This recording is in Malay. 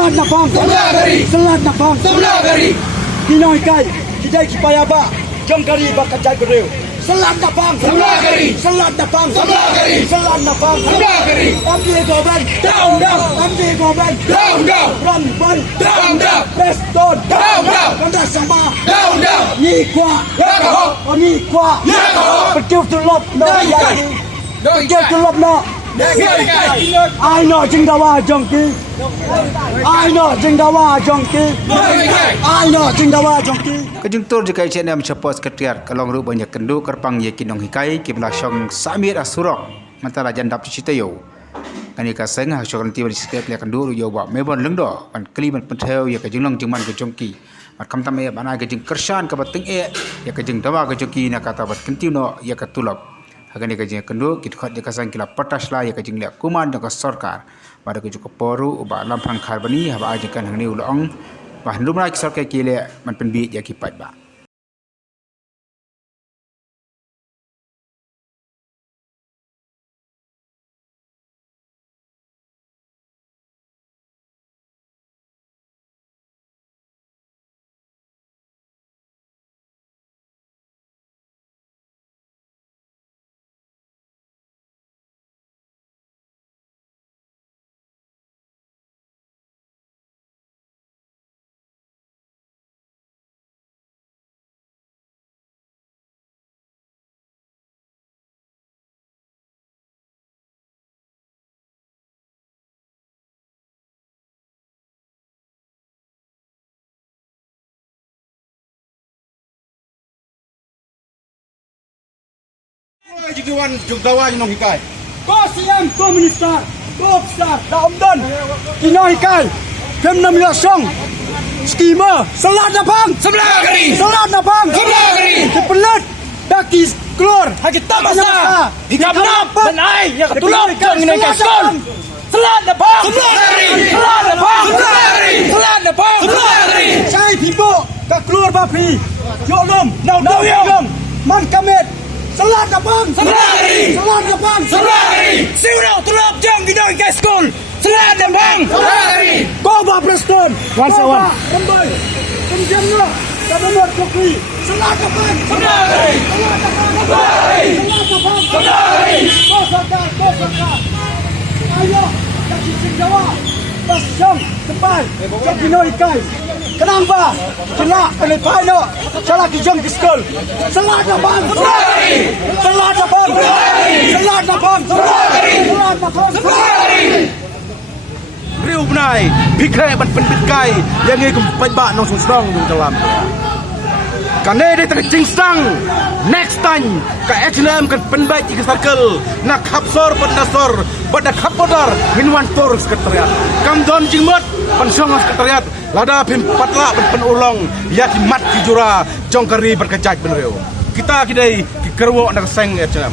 Selat Napang, Selat Napang, Kinoi Kai, Kijai Kipayaba, Jongkari Bakajai Bereu. Selat Napang, Selat Napang, Selat Napang, MD Goban, down, MD Goban, down, Run, Best Don, Kanda Sama, Ni Kwa, Ni Kwa, Pergiu Tulop, no Yaki, Pergiu Tulop, no. I know Jingdawa Jongki. I know Jingdawa Jongki. I know Jingdawa Jongki. Kejungtur jika channel mencapai sekretariat kalong ru banyak kendu kerpang ye kinong hikai kibla syong samir asurok mantara jandap citayo kani ka seng ha syong ti bali sikap le kendu yo ba mebon lengdo pan kli ban pentheu ye ka jinglong jingman ke jongki mat kam tam e bana ke jing kersan ka bating e ye ka jing dawa ke jongki na kata bat kentiu no ye ka tulap hagani ka jing kendu kit khat ye ka sang kila patas la ye ka jing le kuman ka sarkar pada ke juko poru ba lam phang khar bani ha ba ajikan hangni ulong bahan rumah kisah kayak kile man penbit ya kipat ba. Jiwan Jogdawa Jinong Hikai. Ko siam ko minister, ko besar da omdon. Kinoi Kai, Kem 6 skema Selat Napang, Selat Napang, kepelat daki keluar haki tak masa. Hikap nap dan ai yang ketulung jang ini kaskon. Selat Napang, Selat Napang. Saya timbuk ke keluar bapi. Yolom, nau yom. Man kamet. Selat Napang, Selat Napang, Siurau tulap jang Kinoi Kai School. Selat Napang. Koba Preston, Wan. Rembai, kemudian lo, Kadamor Kokri, Selat Napang, Kosaka. Ayo, kaki Jawa, Pasang, Tempai, Kinoi Kai. Kenapa? Celak pelepai no. Celak kijang di sekolah. Selat Napang. Selat Napang. Selat Napang. Selat Napang. Riu benai, pikrai ban penbit kai yang ngi kum ba nong sung dung dalam. Kane dia tengah cingsang. Next time ka H&M kan penbait ke circle nak kapsor pendasor pada kapodar minwan tor sekretariat. Kam don jingmot pensong sekretariat lada pim patla penulong ya ki mat ki jura jongkari berkejaj benreu. Kita kidai ki kerwo nak seng H&M.